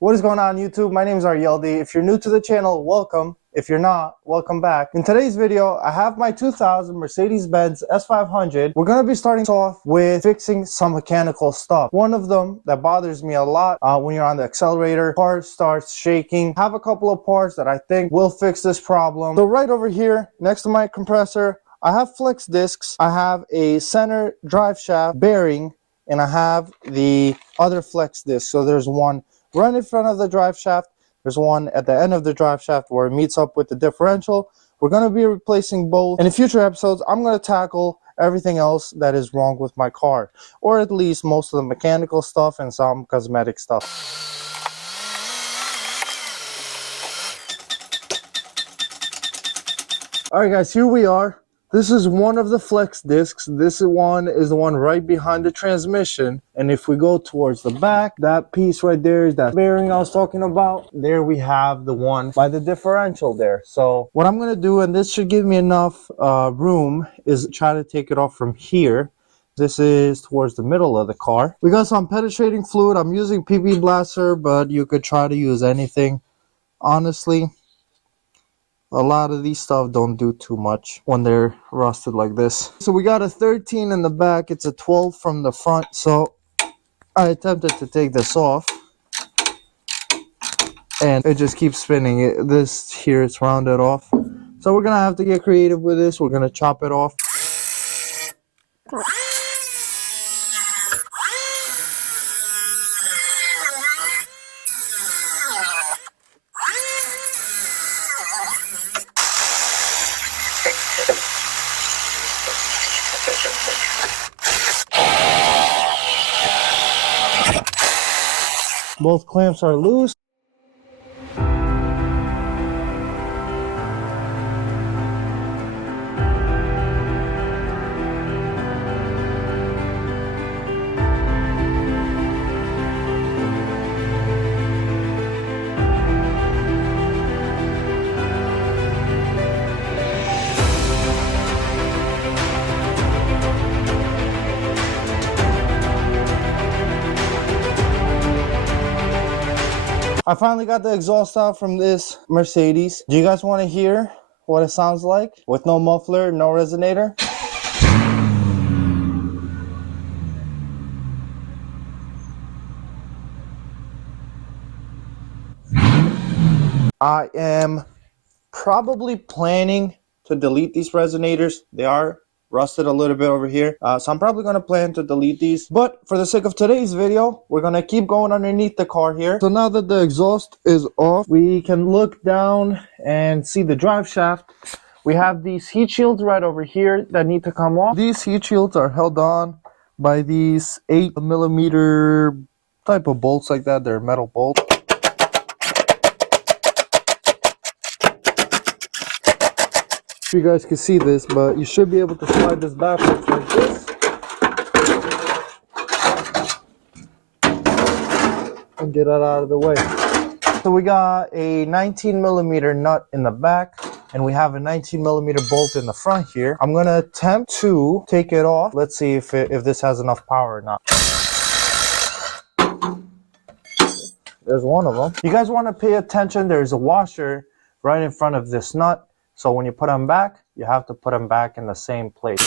What is going on YouTube? My name is Arieldi. If you're new to the channel, welcome. If you're not, welcome back. In today's video, I have my 2000 Mercedes-Benz S500. We're going to be starting off with fixing some mechanical stuff. One of them that bothers me a lot when you're on the accelerator, car starts shaking. I have a couple of parts that I think will fix this problem. So right over here, next to my compressor, I have flex discs. I have a center drive shaft bearing, and I have the other flex disc. So there's one right in front of the drive shaft. There's one at the end of the drive shaft where it meets up with the differential. We're going to be replacing both. And in future episodes, I'm going to tackle everything else that is wrong with my car, or at least most of the mechanical stuff and some cosmetic stuff. All right, guys, here we are. This is one of the flex discs. This one is the one right behind the transmission. And if we go towards the back, that piece right there is that bearing I was talking about. There we have the one by the differential there. So what I'm going to do, and this should give me enough room, is try to take it off from here. This is towards the middle of the car. We got some penetrating fluid. I'm using PP Blaster, but you could try to use anything. Honestly, a lot of these stuff don't do too much when they're rusted like this. So we got a 13 in the back. It's a 12 from the front. So I attempted to take this off, and it just keeps spinning. This here, it's rounded off. So we're going to have to get creative with this. We're going to chop it off. Both clamps are loose. I finally got the exhaust out from this Mercedes. Do you guys want to hear what it sounds like with no muffler, no resonator? I am probably planning to delete these resonators. They are rusted a little bit over here, so I'm probably going to plan to delete these, but for the sake of today's video, we're going to keep going underneath the car here. So now that the exhaust is off, we can look down and see the drive shaft. We have these heat shields right over here that need to come off. These heat shields are held on by these 8mm type of bolts like that. They're metal bolts. You guys can see this, but you should be able to slide this backwards like this and get it out of the way. So we got a 19mm nut in the back, and we have a 19mm bolt in the front here. I'm gonna attempt to take it off. Let's see if this has enough power or not. There's one of them. You guys want to pay attention. There's a washer right in front of this nut. So when you put them back, you have to put them back in the same place.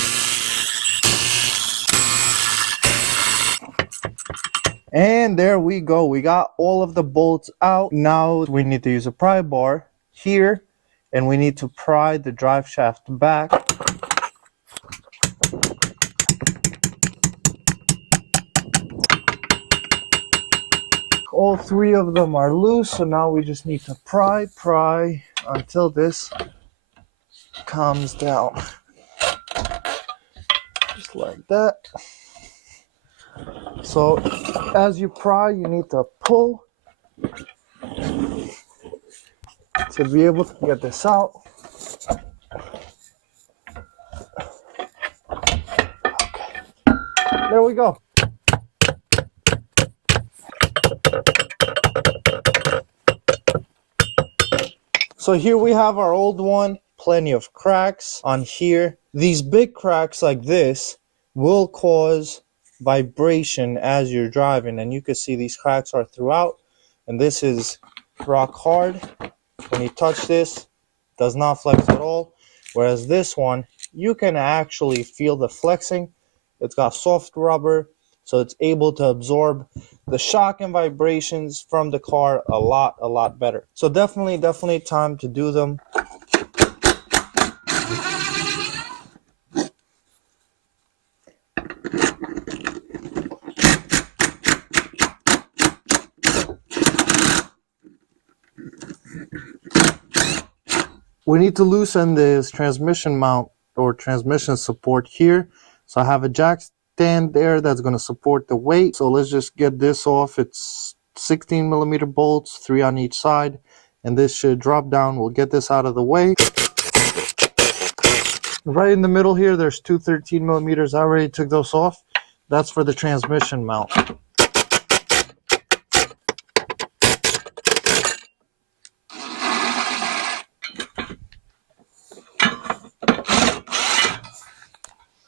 And there we go. We got all of the bolts out. Now we need to use a pry bar here, and we need to pry the drive shaft back. All three of them are loose, so now we just need to pry until this comes down, just like that. So as you pry, you need to pull to be able to get this out. Okay, there we go. So here we have our old one. Plenty of cracks on here. These big cracks like this will cause vibration as you're driving, and you can see these cracks are throughout, and this is rock hard. When you touch this, does not flex at all. Whereas this one, you can actually feel the flexing. It's got soft rubber, so it's able to absorb the shock and vibrations from the car a lot better. So definitely time to do them. We need to loosen this transmission mount or transmission support here. So I have a jack stand there that's going to support the weight. So let's just get this off. It's 16 millimeter bolts, 3 on each side, and this should drop down. We'll get this out of the way. Right in the middle here, there's two 13 millimeters. I already took those off. That's for the transmission mount.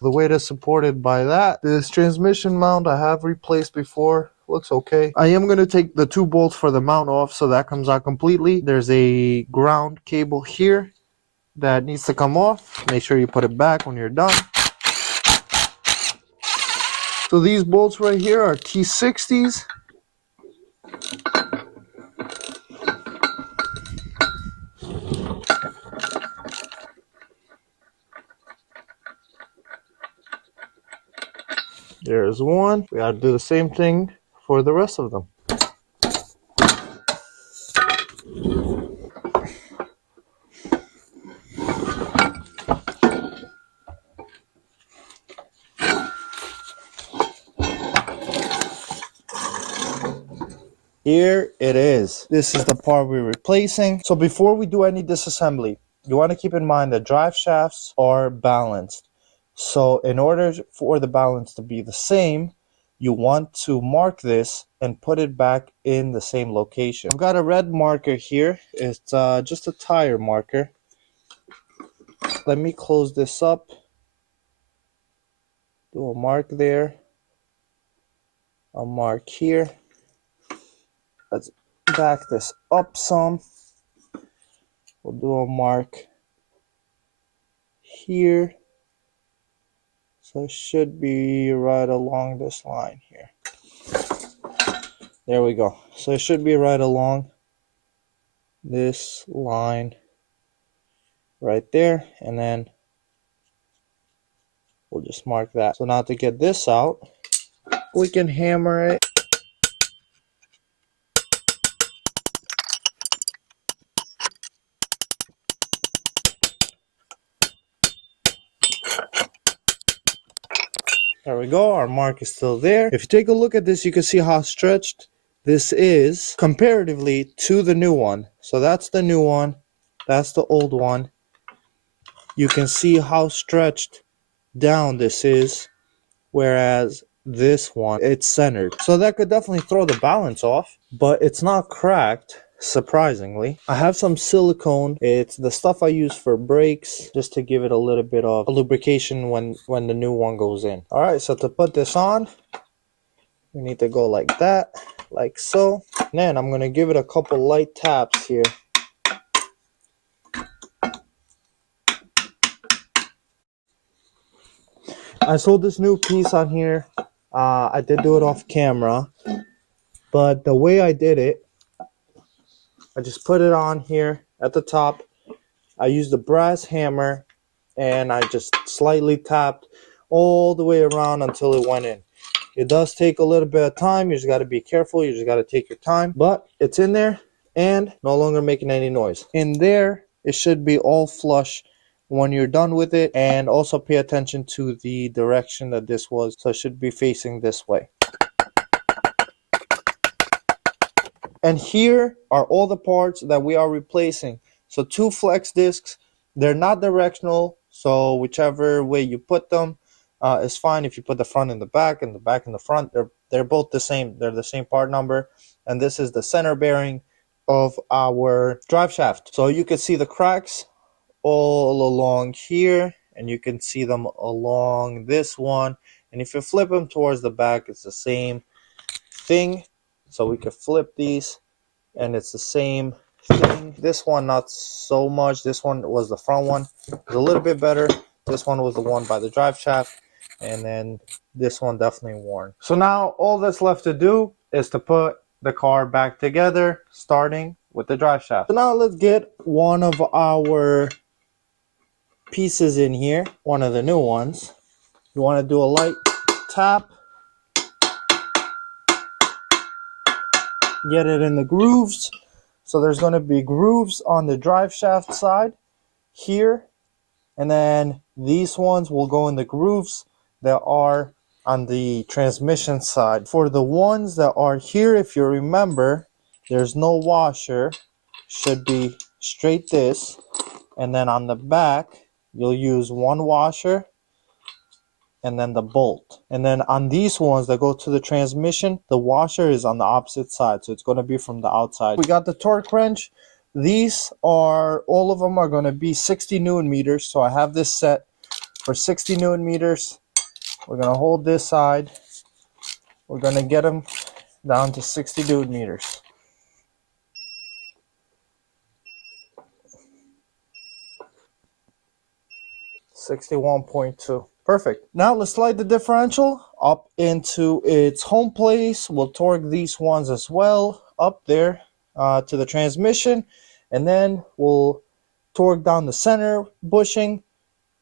The weight is supported by that. This transmission mount I have replaced before. Looks okay. I am going to take the 2 bolts for the mount off so that comes out completely. There's a ground cable here that needs to come off. Make sure you put it back when you're done. So these bolts right here are T60s. There's one. We gotta do the same thing for the rest of them. Here it is. This is the part we're replacing. So before we do any disassembly, you want to keep in mind that drive shafts are balanced. So in order for the balance to be the same, you want to mark this and put it back in the same location. I've got a red marker here. It's just a tire marker. Let me close this up. Do a mark there. A mark here. Let's back this up some. We'll do a mark here. So it should be right along this line here. There we go. So it should be right along this line right there. And then we'll just mark that. So now to get this out, we can hammer it. There we go, our mark is still there. If you take a look at this, you can see how stretched this is comparatively to the new one. So that's the new one, that's the old one. You can see how stretched down this is, whereas this one, it's centered. So that could definitely throw the balance off, but it's not cracked. Surprisingly, I have some silicone. It's the stuff I use for brakes, just to give it a little bit of lubrication when the new one goes in. All right, so to put this on, we need to go like that, like so. And then I'm gonna give it a couple light taps here. I sold this new piece on here. I did do it off camera, but the way I did it, I just put it on here at the top. I used a brass hammer and I just slightly tapped all the way around until it went in. It does take a little bit of time. You just got to be careful. You just got to take your time. But it's in there and no longer making any noise. In there, it should be all flush when you're done with it. And also pay attention to the direction that this was. So it should be facing this way. And here are all the parts that we are replacing. So 2 flex discs, they're not directional, so whichever way you put them is fine. If you put the front in the back and the back in the front, they're both the same. They're the same part number. And this is the center bearing of our drive shaft. So you can see the cracks all along here, and you can see them along this one. And if you flip them towards the back, it's the same thing. So we could flip these and it's the same thing. This one not so much. This one was the front one. It's a little bit better. This one was the one by the drive shaft, and then this one definitely worn. So now all that's left to do is to put the car back together, starting with the drive shaft. So now let's get one of our pieces in here, one of the new ones. You want to do a light tap, get it in the grooves. So there's going to be grooves on the drive shaft side here, and then these ones will go in the grooves that are on the transmission side. For the ones that are here, if you remember, there's no washer, should be straight this, and then on the back you'll use one washer and then the bolt. And then on these ones that go to the transmission, the washer is on the opposite side, so it's going to be from the outside. We got the torque wrench. These are, all of them are going to be 60 Newton meters, so I have this set for 60 Newton meters. We're going to hold this side. We're going to get them down to 60 Newton meters. $61.2. Perfect. Now let's slide the differential up into its home place. We'll torque these ones as well up there to the transmission, and then we'll torque down the center bushing,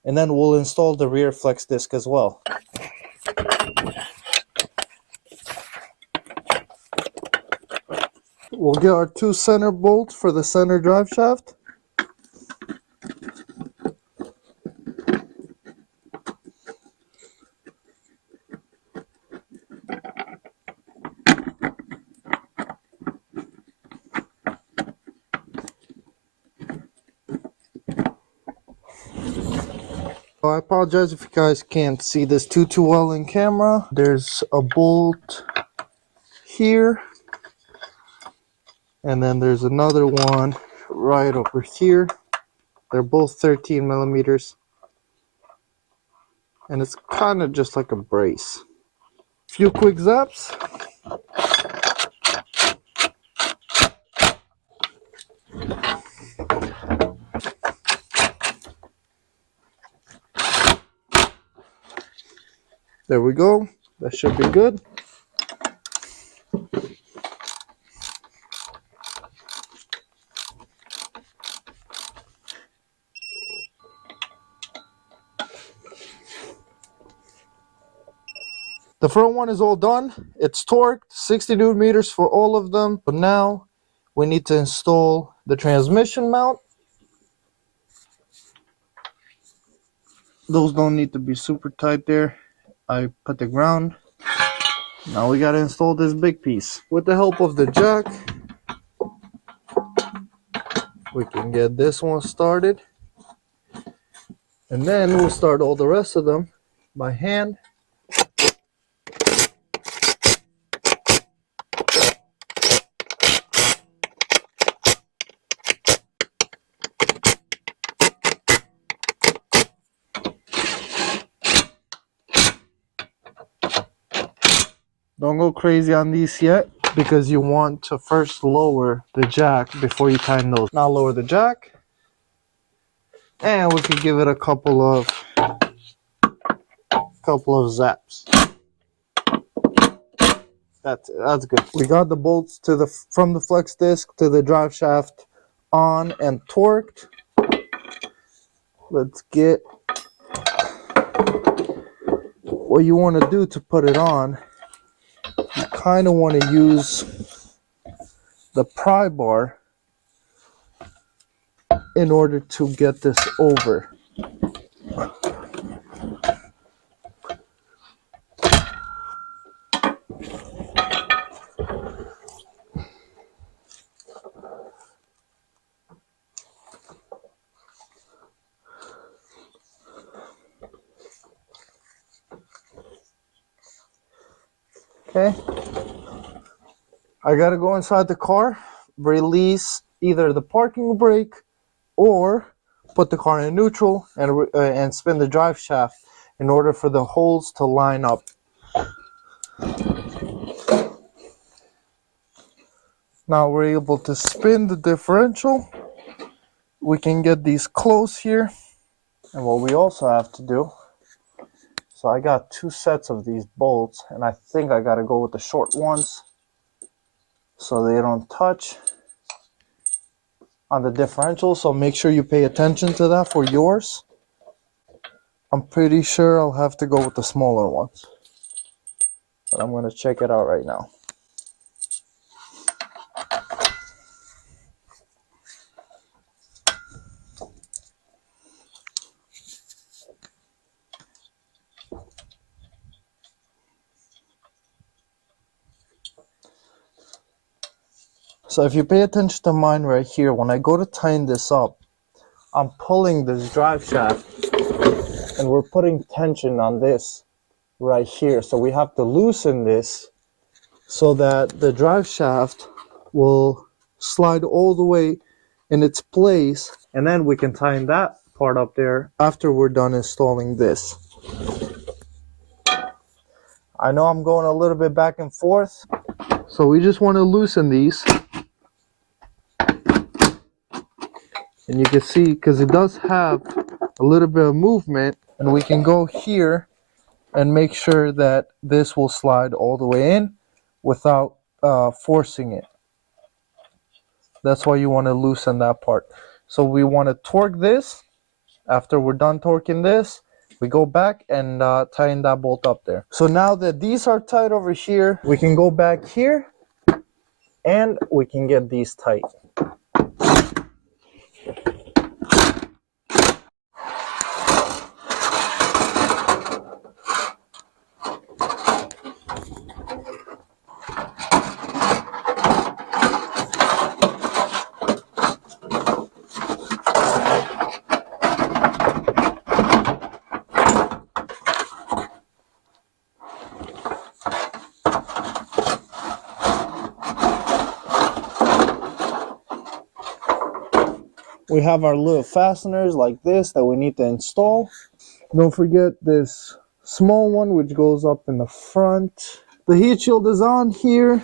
and then we'll install the rear flex disc as well. We'll get our 2 center bolts for the center drive shaft. I apologize if you guys can't see this too well in camera. There's a bolt here, and then there's another one right over here. They're both 13 millimeters, and it's kind of just like a brace. Few quick zaps. There we go. That should be good. The front one is all done. It's torqued, 60 Newton meters for all of them. But now we need to install the transmission mount. Those don't need to be super tight there. I put the ground. Now we got to install this big piece. With the help of the jack, we can get this one started. And then we'll start all the rest of them by hand. Don't go crazy on these yet, because you want to first lower the jack before you tighten those. Now lower the jack, and we can give it a couple of zaps. That's good. We got the bolts to from the flex disc to the drive shaft on and torqued. Let's get what you want to do to put it on. You kind of want to use the pry bar in order to get this over. Okay, I gotta go inside the car, release either the parking brake or put the car in neutral and spin the drive shaft in order for the holes to line up. Now we're able to spin the differential. We can get these close here. And what we also have to do, so I got 2 sets of these bolts, and I think I gotta go with the short ones so they don't touch on the differential. So make sure you pay attention to that for yours. I'm pretty sure I'll have to go with the smaller ones, but I'm gonna check it out right now. So if you pay attention to mine right here, when I go to tighten this up, I'm pulling this drive shaft and we're putting tension on this right here. So we have to loosen this so that the drive shaft will slide all the way in its place, and then we can tighten that part up there after we're done installing this. I know I'm going a little bit back and forth, so we just want to loosen these. And you can see, because it does have a little bit of movement, and we can go here and make sure that this will slide all the way in without forcing it. That's why you want to loosen that part. So we want to torque this. After we're done torquing this, we go back and tighten that bolt up there. So now that these are tight over here, we can go back here and we can get these tight. We have our little fasteners like this that we need to install. Don't forget this small one which goes up in the front. The heat shield is on here.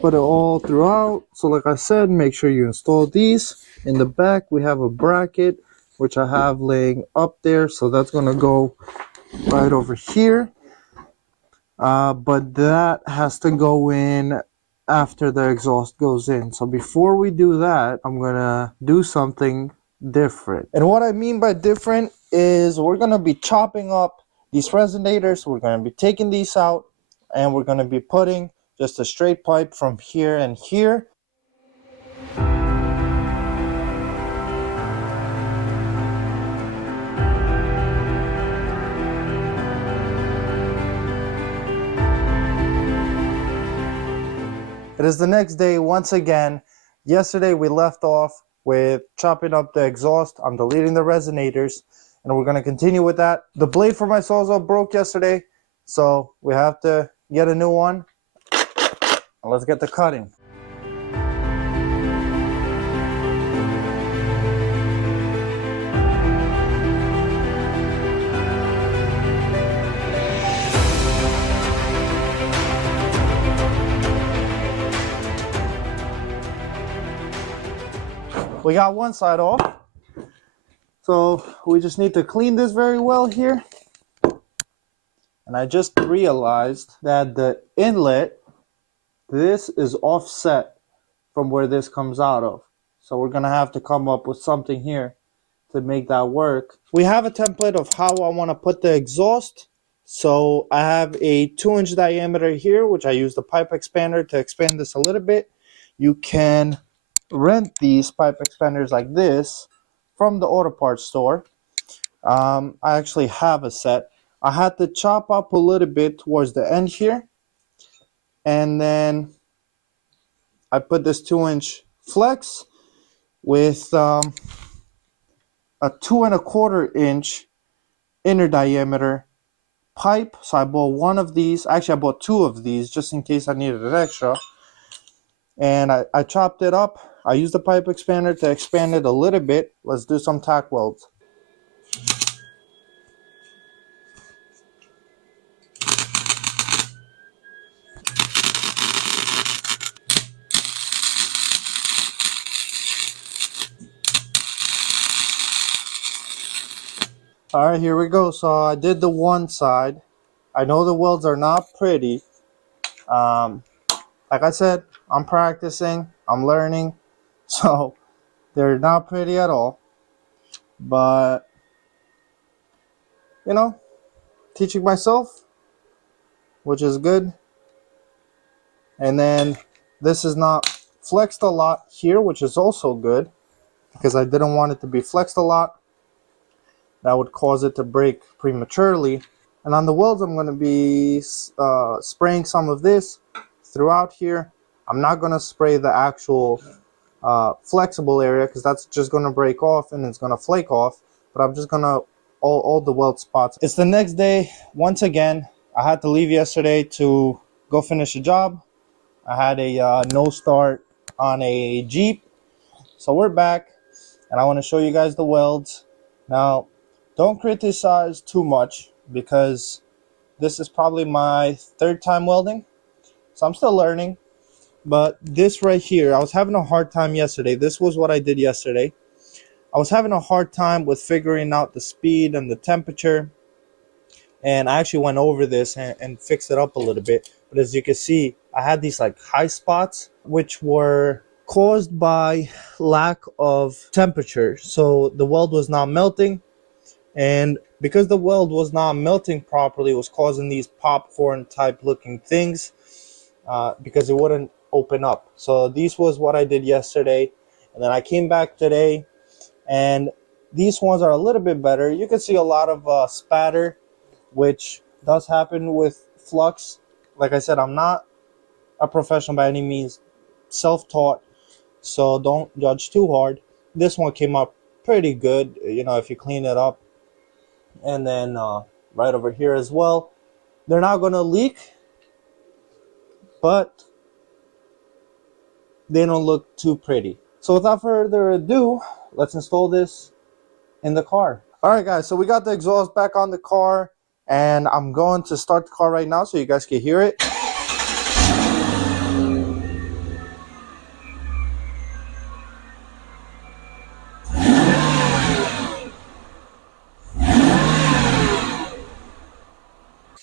Put it all throughout. So like I said, make sure you install these. In the back we have a bracket which I have laying up there. So that's going to go right over here. But that has to go in after the exhaust goes in. So before we do that, I'm gonna do something different. And what I mean by different is we're gonna be chopping up these resonators. We're gonna be taking these out and we're gonna be putting just a straight pipe from here and here. It is the next day once again. Yesterday we left off with chopping up the exhaust. I'm deleting the resonators and we're going to continue with that. The blade for my Sawzall broke yesterday, so we have to get a new one. And let's get to cutting. We got one side off, so we just need to clean this very well here. And I just realized that the inlet, this is offset from where this comes out of. So we're gonna have to come up with something here to make that work. We have a template of how I want to put the exhaust. So I have a 2-inch diameter here, which I use the pipe expander to expand this a little bit. You can rent these pipe expanders like this from the auto parts store. I actually have a set. I had to chop up a little bit towards the end here, and then I put this 2-inch flex with a 2 1/4 inch inner diameter pipe. So I bought one of these. Actually, I bought 2 of these just in case I needed an extra. And I chopped it up. I used the pipe expander to expand it a little bit. Let's do some tack welds. All right, here we go. So I did the one side. I know the welds are not pretty. Like I said, I'm practicing, I'm learning, so they're not pretty at all. But, you know, teaching myself, which is good. And then this is not flexed a lot here, which is also good because I didn't want it to be flexed a lot. That would cause it to break prematurely. And on the welds, I'm going to be spraying some of this throughout here. I'm not going to spray the actual flexible area because that's just going to break off and it's going to flake off. But I'm just going to all the weld spots. It's the next day. Once again, I had to leave yesterday to go finish a job. I had a no start on a Jeep. So we're back and I want to show you guys the welds. Now, don't criticize too much because this is probably my third time welding. So I'm still learning. But this right here, I was having a hard time yesterday. This was what I did yesterday. I was having a hard time with figuring out the speed and the temperature. And I actually went over this and fixed it up a little bit. But as you can see, I had these like high spots, which were caused by lack of temperature. So the weld was not melting. And because the weld was not melting properly, it was causing these popcorn type looking things because it wouldn't open up. So this was what I did yesterday. And then I came back today and these ones are a little bit better. You can see a lot of spatter, which does happen with flux. Like I said, I'm not a professional by any means, self-taught, so don't judge too hard. This one came up pretty good, you know, if you clean it up. And then right over here as well, they're not going to leak, but they don't look too pretty. So without further ado, let's install this in the car. All right, guys, so we got the exhaust back on the car, and I'm going to start the car right now so you guys can hear it.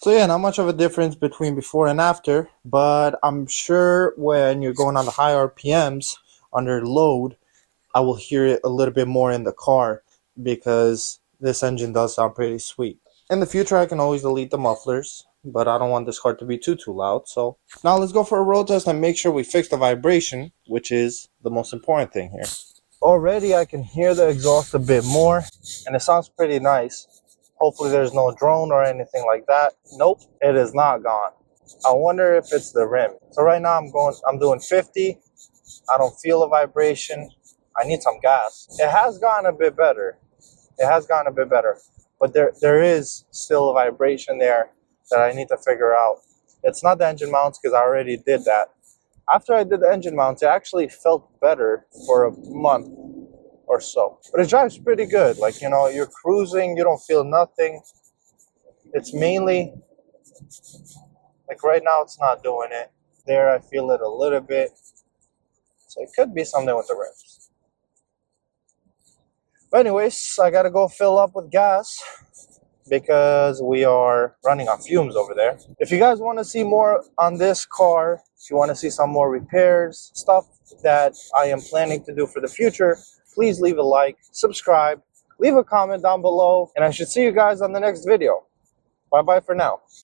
So yeah, not much of a difference between before and after, but I'm sure when you're going on the high RPMs under load, I will hear it a little bit more in the car because this engine does sound pretty sweet. In the future, I can always delete the mufflers, but I don't want this car to be too loud. So now let's go for a road test and make sure we fix the vibration, which is the most important thing here. Already I can hear the exhaust a bit more, and it sounds pretty nice. Hopefully there's no drone or anything like that. Nope, it is not gone. I wonder if it's the rim. So right now I'm doing 50. I don't feel a vibration. I need some gas. It has gotten a bit better. It has gotten a bit better. But there is still a vibration there that I need to figure out. It's not the engine mounts because I already did that. After I did the engine mounts, it actually felt better for a month or so. But it drives pretty good. Like, you know, you're cruising, you don't feel nothing. It's mainly, like right now it's not doing it. There I feel it a little bit. So it could be something with the rims. But anyways, I gotta go fill up with gas because we are running on fumes over there. If you guys want to see more on this car, if you want to see some more repairs, stuff that I am planning to do for the future, please leave a like, subscribe, leave a comment down below, and I should see you guys on the next video. Bye bye for now.